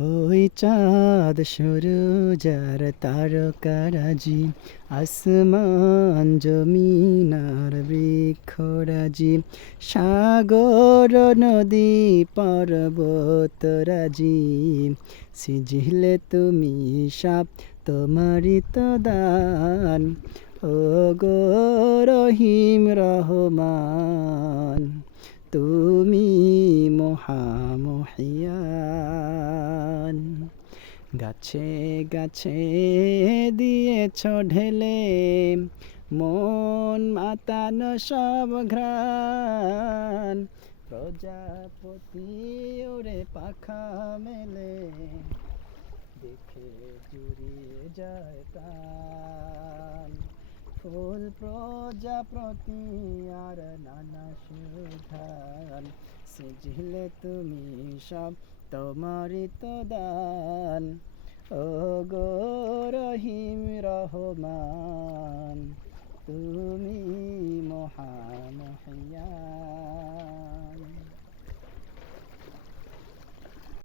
ওই চাঁদ সূরু যার তারকারাজি আসমান জমিন আর বৃক্ষরাজি সাগর নদী পর্বতরাজি সিজিলে তুমি সাপ তোমারি তো দান ও গো রহিম রহমান তুমি মহামহিয়ান গাছে গাছে দিয়েছ ঢেলে মন মাতানো সব ঘ্রাণ প্রজাপতি ওরে পাখা মেলে দেখে জুড়িয়ে যায় প্রাণ ফুল প্রজাপতি আর নানা সুধান সিজিলে তুমি সব তোমারই তো দান ও গো রহিম রহমান তুমি মহামহিয়ান